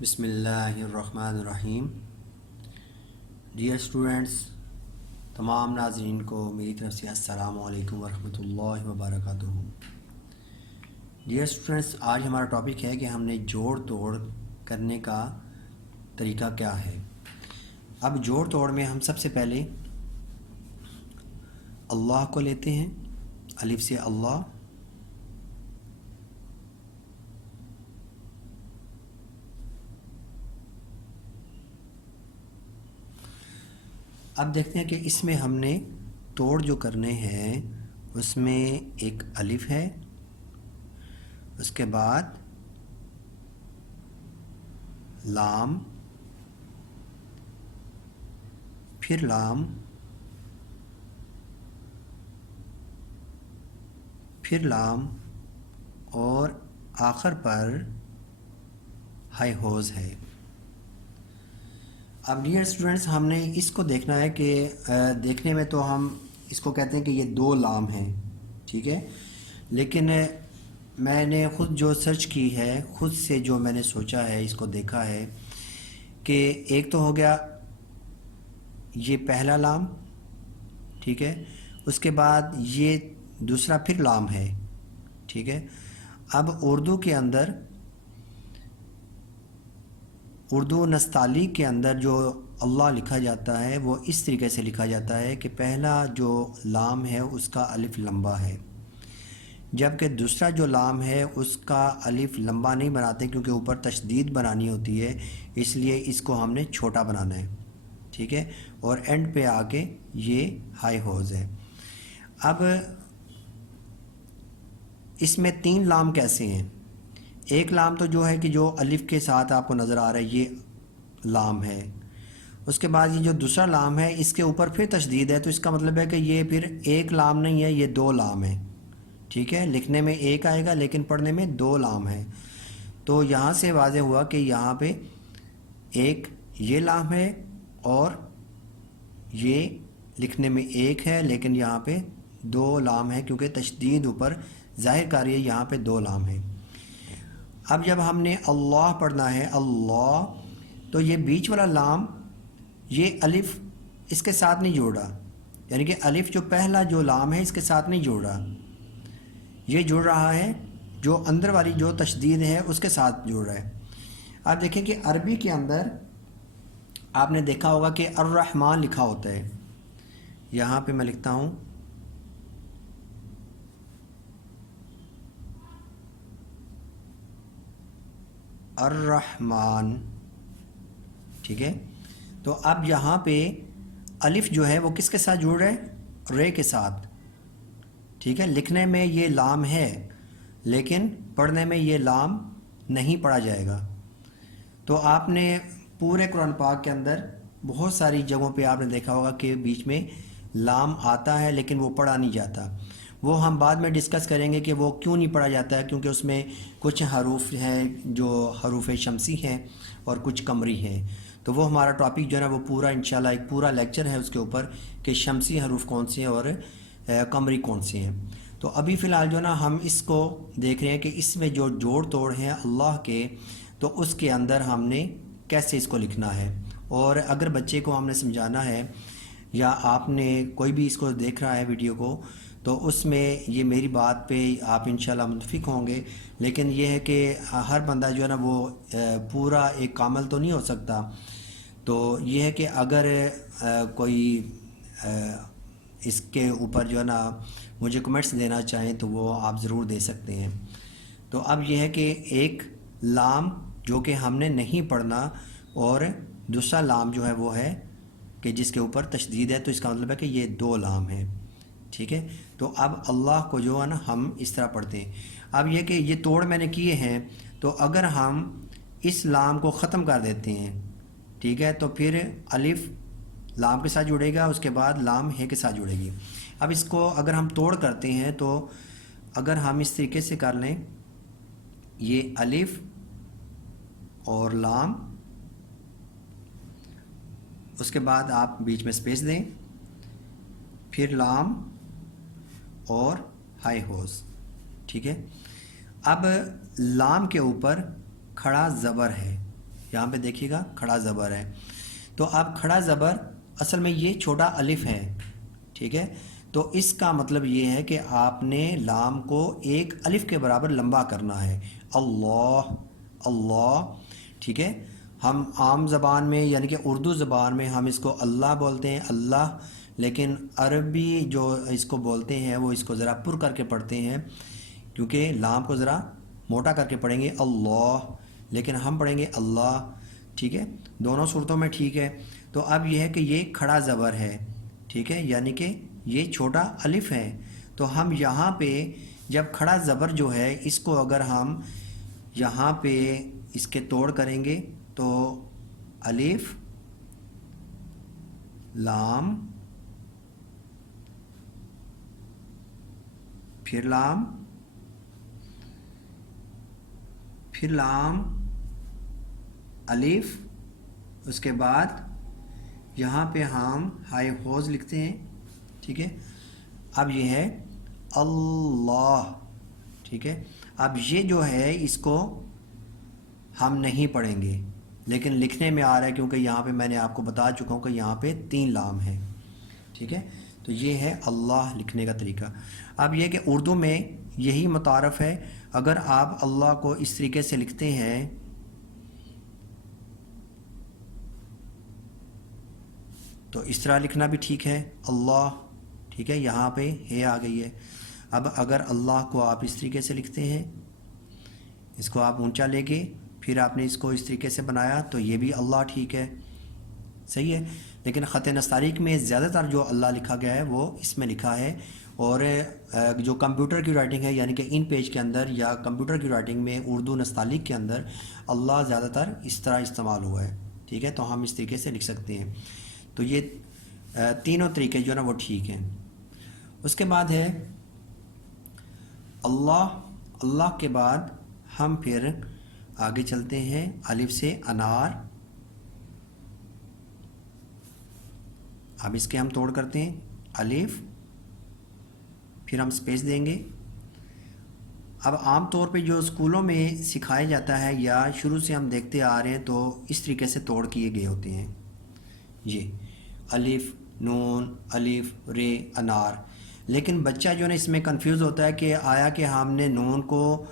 بسم اللہ الرحمن الرحیم۔ ڈیئر اسٹوڈنٹس، تمام ناظرین کو میری طرف سے السلام علیکم ورحمۃ اللہ وبرکاتہ۔ ڈیئر اسٹوڈنٹس، آج ہمارا ٹاپک ہے کہ ہم نے جوڑ توڑ کرنے کا طریقہ کیا ہے۔ اب جوڑ توڑ میں ہم سب سے پہلے اللہ کو لیتے ہیں، الف سے اللہ، اب دیکھتے ہیں کہ اس میں ہم نے توڑ جو کرنے ہیں اس میں ایک الف ہے، اس کے بعد لام، پھر لام، پھر لام اور آخر پر ہائی ہوز ہے۔ اب ڈیئر اسٹوڈنٹس، ہم نے اس کو دیکھنا ہے کہ دیکھنے میں تو ہم اس کو کہتے ہیں کہ یہ دو لام ہیں، ٹھیک ہے، لیکن میں نے خود جو سرچ کی ہے، خود سے جو میں نے سوچا ہے، اس کو دیکھا ہے کہ ایک تو ہو گیا یہ پہلا لام، ٹھیک ہے، اس کے بعد یہ دوسرا پھر لام ہے، ٹھیک ہے۔ اب اردو کے اندر، اردو نستعلیق کے اندر جو اللہ لکھا جاتا ہے وہ اس طریقے سے لکھا جاتا ہے کہ پہلا جو لام ہے اس کا الف لمبا ہے، جبکہ دوسرا جو لام ہے اس کا الف لمبا نہیں بناتے کیونکہ اوپر تشدید بنانی ہوتی ہے، اس لیے اس کو ہم نے چھوٹا بنانا ہے، ٹھیک ہے، اور اینڈ پہ آ کے یہ ہائی ہوز ہے۔ اب اس میں تین لام کیسے ہیں؟ ایک لام تو جو ہے کہ جو الف کے ساتھ آپ کو نظر آ رہا ہے یہ لام ہے، اس کے بعد یہ جو دوسرا لام ہے اس کے اوپر پھر تشدید ہے، تو اس کا مطلب ہے کہ یہ پھر ایک لام نہیں ہے، یہ دو لام ہے، ٹھیک ہے، لکھنے میں ایک آئے گا لیکن پڑھنے میں دو لام ہے۔ تو یہاں سے واضح ہوا کہ یہاں پہ ایک یہ لام ہے اور یہ لکھنے میں ایک ہے لیکن یہاں پہ دو لام ہے کیونکہ تشدید اوپر ظاہر کر رہی ہے، یہاں پہ دو لام ہے۔ اب جب ہم نے اللہ پڑھنا ہے، اللہ، تو یہ بیچ والا لام، یہ الف اس کے ساتھ نہیں جوڑا، یعنی کہ الف جو پہلا جو لام ہے اس کے ساتھ نہیں جوڑ رہا، یہ جڑ رہا ہے جو اندر والی جو تشدید ہے اس کے ساتھ جوڑ رہا ہے۔ آپ دیکھیں کہ عربی کے اندر آپ نے دیکھا ہوگا کہ الرحمن لکھا ہوتا ہے، یہاں پہ میں لکھتا ہوں الرحمن، ٹھیک ہے، تو اب یہاں پہ الف جو ہے وہ کس کے ساتھ جڑ رہا ہے؟ رے کے ساتھ، ٹھیک ہے، لکھنے میں یہ لام ہے لیکن پڑھنے میں یہ لام نہیں پڑھا جائے گا۔ تو آپ نے پورے قرآن پاک کے اندر بہت ساری جگہوں پہ آپ نے دیکھا ہوگا کہ بیچ میں لام آتا ہے لیکن وہ پڑھا نہیں جاتا، وہ ہم بعد میں ڈسکس کریں گے کہ وہ کیوں نہیں پڑھا جاتا ہے، کیونکہ اس میں کچھ حروف ہیں جو حروف شمسی ہیں اور کچھ قمری ہیں، تو وہ ہمارا ٹاپک جو ہے نا وہ پورا انشاءاللہ ایک پورا لیکچر ہے اس کے اوپر کہ شمسی حروف کون سے ہیں اور قمری کون سے ہیں۔ تو ابھی فی الحال جو ہے نا ہم اس کو دیکھ رہے ہیں کہ اس میں جو جوڑ توڑ ہیں اللہ کے، تو اس کے اندر ہم نے کیسے اس کو لکھنا ہے، اور اگر بچے کو ہم نے سمجھانا ہے یا آپ نے کوئی بھی اس کو دیکھ رہا ہے ویڈیو کو، تو اس میں یہ میری بات پہ آپ انشاءاللہ متفق ہوں گے، لیکن یہ ہے کہ ہر بندہ جو ہے نا وہ پورا ایک کامل تو نہیں ہو سکتا، تو یہ ہے کہ اگر کوئی اس کے اوپر جو ہے نا مجھے کمنٹس دینا چاہیں تو وہ آپ ضرور دے سکتے ہیں۔ تو اب یہ ہے کہ ایک لام جو کہ ہم نے نہیں پڑھنا اور دوسرا لام جو ہے وہ ہے کہ جس کے اوپر تشدید ہے، تو اس کا مطلب ہے کہ یہ دو لام ہیں، ٹھیک ہے۔ تو اب اللہ کو جو ہے نا ہم اس طرح پڑھتے ہیں۔ اب یہ کہ یہ توڑ میں نے کیے ہیں، تو اگر ہم اس لام کو ختم کر دیتے ہیں، ٹھیک ہے، تو پھر الف لام کے ساتھ جڑے گا، اس کے بعد لام ہے کے ساتھ جڑے گی۔ اب اس کو اگر ہم توڑ کرتے ہیں تو اگر ہم اس طریقے سے کر لیں، یہ الف اور لام، اس کے بعد آپ بیچ میں سپیس دیں، پھر لام اور ہائی ہوز، ٹھیک ہے۔ اب لام کے اوپر کھڑا زبر ہے، یہاں پہ دیکھیے گا کھڑا زبر ہے، تو اب کھڑا زبر اصل میں یہ چھوٹا الف ہے، ٹھیک ہے، تو اس کا مطلب یہ ہے کہ آپ نے لام کو ایک الف کے برابر لمبا کرنا ہے، اللہ اللہ، ٹھیک ہے۔ ہم عام زبان میں یعنی کہ اردو زبان میں ہم اس کو اللہ بولتے ہیں، اللہ، لیکن عربی جو اس کو بولتے ہیں وہ اس کو ذرا پر کر کے پڑھتے ہیں، کیونکہ لام کو ذرا موٹا کر کے پڑھیں گے اللہ، لیکن ہم پڑھیں گے اللہ، ٹھیک ہے، دونوں صورتوں میں ٹھیک ہے۔ تو اب یہ ہے کہ یہ کھڑا زبر ہے، ٹھیک ہے، یعنی کہ یہ چھوٹا الف ہے، تو ہم یہاں پہ جب کھڑا زبر جو ہے اس کو اگر ہم یہاں پہ اس کے توڑ کریں گے تو الف لام پھر لام پھر لام الف، اس کے بعد یہاں پہ ہم ہائی ہوز لکھتے ہیں، ٹھیک ہے۔ اب یہ ہے اللہ، ٹھیک ہے۔ اب یہ جو ہے اس کو ہم نہیں پڑھیں گے، لیکن لکھنے میں آ رہا ہے کیونکہ یہاں پہ میں نے آپ کو بتا چکا ہوں کہ یہاں پہ 3 لام ہیں، ٹھیک ہے، تو یہ ہے اللہ لکھنے کا طریقہ۔ اب یہ کہ اردو میں یہی متعارف ہے، اگر آپ اللہ کو اس طریقے سے لکھتے ہیں تو اس طرح لکھنا بھی ٹھیک ہے اللہ، ٹھیک ہے، یہاں پہ ہے آ گئی ہے۔ اب اگر اللہ کو آپ اس طریقے سے لکھتے ہیں، اس کو آپ اونچا لے کے پھر آپ نے اس کو اس طریقے سے بنایا تو یہ بھی اللہ ٹھیک ہے، صحیح ہے، لیکن خط نستعلیق میں زیادہ تر جو اللہ لکھا گیا ہے وہ اس میں لکھا ہے، اور جو کمپیوٹر کی رائٹنگ ہے یعنی کہ ان پیج کے اندر یا کمپیوٹر کی رائٹنگ میں اردو نستعلیق کے اندر اللہ زیادہ تر اس طرح استعمال ہوا ہے، ٹھیک ہے، تو ہم اس طریقے سے لکھ سکتے ہیں۔ تو یہ تینوں طریقے جو ہے نا وہ ٹھیک ہیں۔ اس کے بعد ہے اللہ، اللہ کے بعد ہم پھر آگے چلتے ہیں الف سے انار، اب اس کے ہم توڑ کرتے ہیں الف، پھر ہم سپیس دیں گے۔ اب عام طور پہ جو اسکولوں میں سکھایا جاتا ہے یا شروع سے ہم دیکھتے آ رہے ہیں تو اس طریقے سے توڑ کیے گئے ہوتے ہیں، یہ الف نون الف رے انار، لیکن بچہ جو ہے نا اس میں کنفیوز ہوتا ہے کہ آیا کہ ہم نے نون کو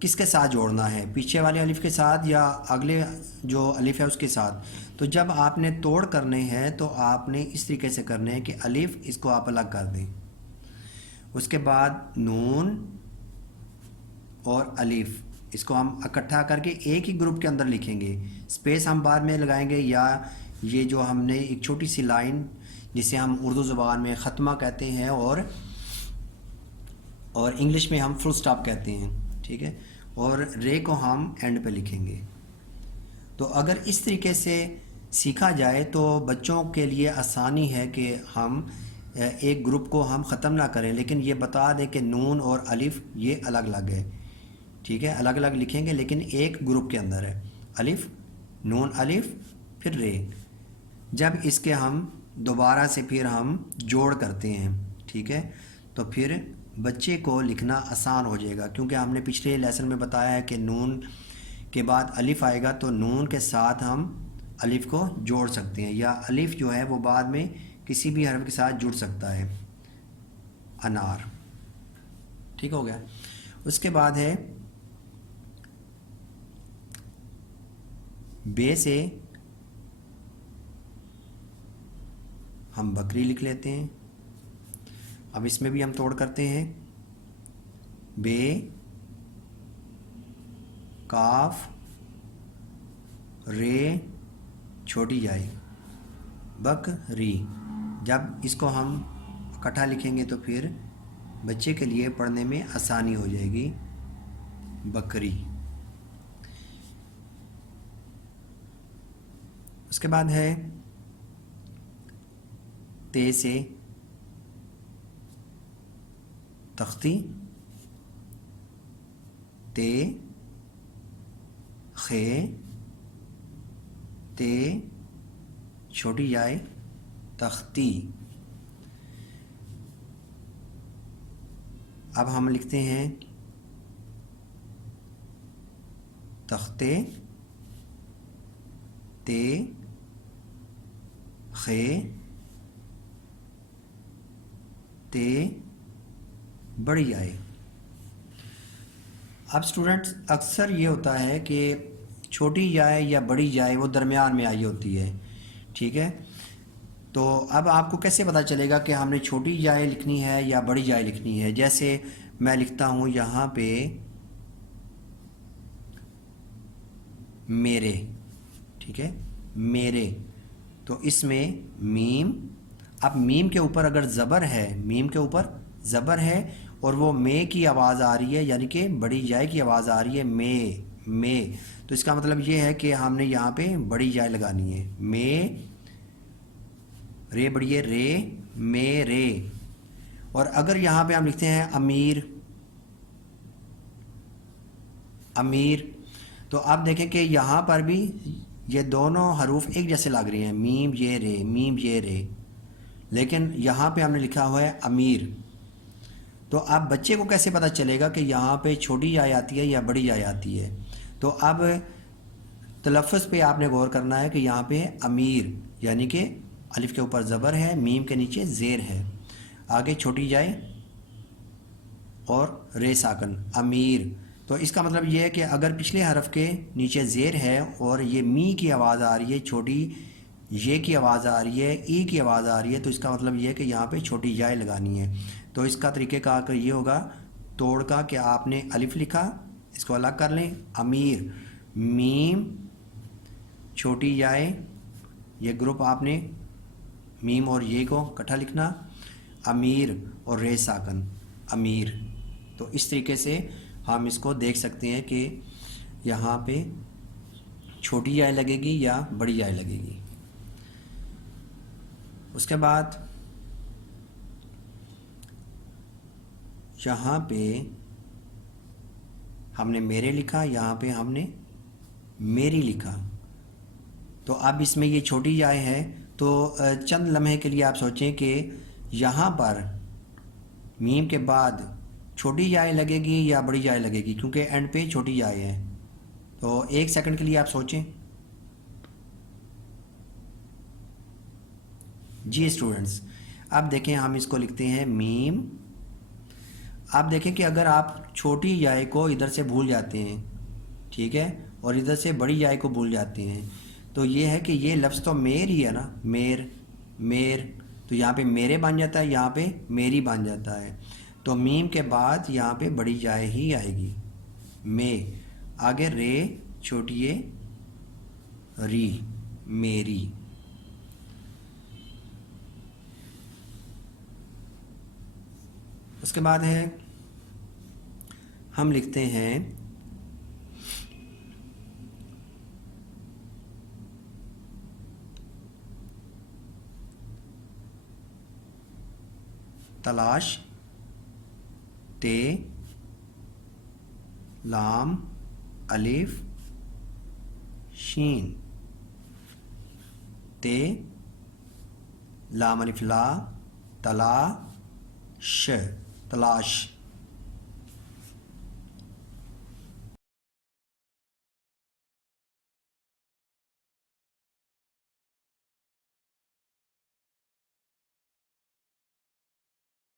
کس کے ساتھ جوڑنا ہے، پیچھے والے الف کے ساتھ یا اگلے جو الف ہے اس کے ساتھ، تو جب آپ نے توڑ کرنے ہیں تو آپ نے اس طریقے سے کرنے ہیں کہ الف اس کو آپ الگ کر دیں، اس کے بعد نون اور الف اس کو ہم اکٹھا کر کے ایک ہی گروپ کے اندر لکھیں گے، سپیس ہم بعد میں لگائیں گے، یا یہ جو ہم نے ایک چھوٹی سی لائن جسے ہم اردو زبان میں ختمہ کہتے ہیں اور انگلش میں ہم فل سٹاپ کہتے ہیں، ٹھیک ہے، اور رے کو ہم اینڈ پہ لکھیں گے۔ تو اگر اس طریقے سے سیکھا جائے تو بچوں کے لیے آسانی ہے کہ ہم ایک گروپ کو ہم ختم نہ کریں، لیکن یہ بتا دیں کہ نون اور الف یہ الگ الگ ہے، ٹھیک ہے، الگ الگ لکھیں گے لیکن ایک گروپ کے اندر ہے، الف نون الف پھر رے۔ جب اس کے ہم دوبارہ سے پھر ہم جوڑ کرتے ہیں، ٹھیک ہے، تو پھر بچے کو لکھنا آسان ہو جائے گا، کیونکہ ہم نے پچھلے لیسن میں بتایا ہے کہ نون کے بعد الف آئے گا تو نون کے ساتھ ہم الف کو جوڑ سکتے ہیں، یا الف جو ہے وہ بعد میں کسی بھی حرف کے ساتھ جڑ سکتا ہے، انار، ٹھیک ہو گیا۔ اس کے بعد ہے بے سے ہم بکری لکھ لیتے ہیں، اب اس میں بھی ہم توڑ کرتے ہیں، بے کاف رے چھوٹی جائے بکری، جب اس کو ہم اکٹھا لکھیں گے تو پھر بچے کے لیے پڑھنے میں آسانی ہو جائے گی، بکری۔ اس کے بعد ہے تے سے تختی، تے خے تے چھوٹی جائے تختی۔ اب ہم لکھتے ہیں تختے، تے خے تے بڑی آئے. اب اسٹوڈنٹس اکثر یہ ہوتا ہے کہ چھوٹی جائے یا بڑی جائے وہ درمیان میں آئی ہوتی ہے. ٹھیک ہے، تو اب آپ کو کیسے پتہ چلے گا کہ ہم نے چھوٹی جائے لکھنی ہے یا بڑی جائے لکھنی ہے؟ جیسے میں لکھتا ہوں یہاں پہ میرے. ٹھیک ہے، میرے، تو اس میں میم. اب میم کے اوپر اگر زبر ہے، میم کے اوپر زبر ہے اور وہ میں کی آواز آ رہی ہے، یعنی کہ بڑی جائے کی آواز آ رہی ہے میں، تو اس کا مطلب یہ ہے کہ ہم نے یہاں پہ بڑی جائے لگانی ہے. میں، رے بڑی ہے، رے، میرے. اور اگر یہاں پہ ہم لکھتے ہیں امیر، امیر، تو آپ دیکھیں کہ یہاں پر بھی یہ دونوں حروف ایک جیسے لگ رہے ہیں، میم یہ رے، میم یہ رے، لیکن یہاں پہ ہم نے لکھا ہوا ہے امیر. تو اب بچے کو کیسے پتہ چلے گا کہ یہاں پہ چھوٹی جائے آتی ہے یا بڑی جائے آتی ہے؟ تو اب تلفظ پہ آپ نے غور کرنا ہے کہ یہاں پہ امیر، یعنی کہ الف کے اوپر زبر ہے، میم کے نیچے زیر ہے، آگے چھوٹی جائے اور رے ساکن، امیر. تو اس کا مطلب یہ ہے کہ اگر پچھلے حرف کے نیچے زیر ہے اور یہ می کی آواز آ رہی ہے، چھوٹی یہ کی آواز آ رہی ہے، ای کی آواز آ رہی ہے، تو اس کا مطلب یہ ہے کہ یہاں پہ چھوٹی جائے لگانی ہے. تو اس کا طریقہ کار یہ ہوگا توڑ کا کہ آپ نے الف لکھا، اس کو الگ کر لیں، امیر، میم، چھوٹی جائے، یہ گروپ آپ نے میم اور یہ کو اکٹھا لکھنا، امیر اور رے ساکن، امیر. تو اس طریقے سے ہم اس کو دیکھ سکتے ہیں کہ یہاں پہ چھوٹی جائے لگے گی یا بڑی جائے لگے گی. اس کے بعد یہاں پہ ہم نے میرے لکھا، یہاں پہ ہم نے میری لکھا. تو اب اس میں یہ چھوٹی جائے ہے، تو چند لمحے کے لیے آپ سوچیں کہ یہاں پر میم کے بعد چھوٹی جائے لگے گی یا بڑی جائے لگے گی، کیونکہ اینڈ پہ چھوٹی جائے ہے. تو ایک سیکنڈ کے لیے آپ سوچیں. جی اسٹوڈنٹس، اب دیکھیں ہم اس کو لکھتے ہیں میم. آپ دیکھیں کہ اگر آپ چھوٹی جائے کو ادھر سے بھول جاتے ہیں، ٹھیک ہے، اور ادھر سے بڑی جائے کو بھول جاتے ہیں، تو یہ ہے کہ یہ لفظ تو میر ہی ہے نا، میر، تو یہاں پہ میرے بن جاتا ہے، یہاں پہ میری بن جاتا ہے. تو میم کے بعد یہاں پہ بڑی جائے ہی آئے گی، میں، آگے رے، چھوٹی ری، میری. اس کے بعد ہے ہم لکھتے ہیں تلاش، تے، لام، الف، شین، تے، لام الف لا، تلا، ش، تلاش.